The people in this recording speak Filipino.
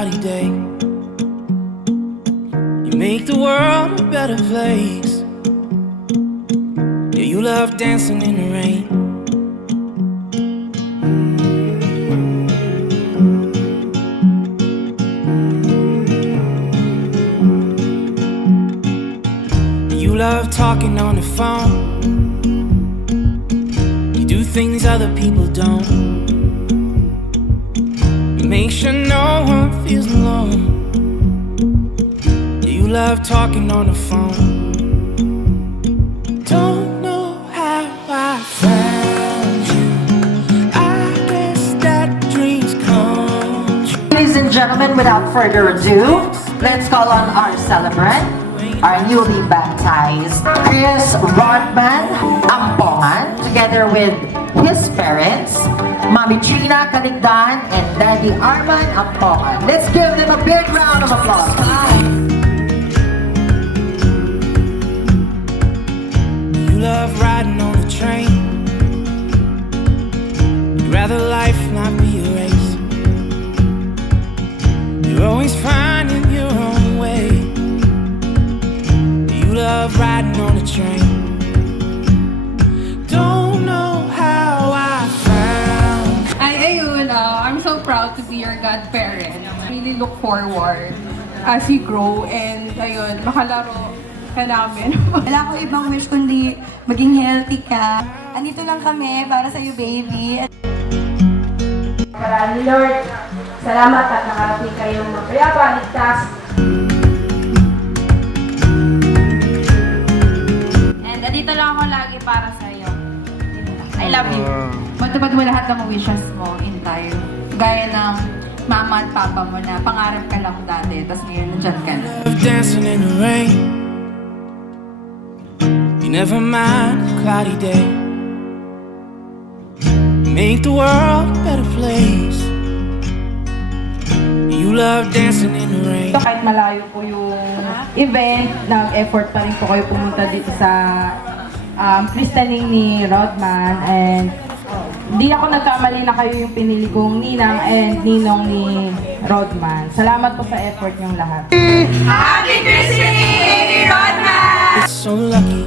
cloudy day. You make the world a better place. Yeah, you love dancing in the rain. You love talking on the phone. You do things other people don't. You make sure no one feels alone. You love talking on the phone. Don't know how I found you. I guess that dreams come true. Ladies and gentlemen, without further ado, let's call on our celebrant, our newly baptized Chris Rodman Ampongan, together with his parents, Mommy Gina Caligdan and Daddy Arman Ampongan. Let's give them a big round of applause. You love riding on the train. You'd rather life not be a race. You're always finding your own way. You love riding on the train. Don't know how I found. Ayun, I'm so proud to be your godparent. Really look forward as you grow and ayun, makalaro ka namin. Wala akong ibang wish kundi maging healthy ka. Andito lang kami para sa'yo, baby. Maraming Lord, salamat at nakarating kayong mapayapa, ligtas. And andito lang ako lagi para sa'yo. I love you. Matupad mo lahat ng wishes mo in time. Gaya ng mama at papa mo na pangarap ka lang dati, tapos ngayon nandiyan ka na. Love dancing in the rain. You never mind the cloudy day. You make the world a better place. You love dancing in the rain. Kahit malayo po yung event, nag-effort pa rin po kayo pumunta dito sa christening ni Rodman, and hindi ako nagkamali na kayo yung pinili kong ninang and ninong ni Rodman. Salamat po sa effort niyong lahat. Happy Christmas, Rodman! It's so lucky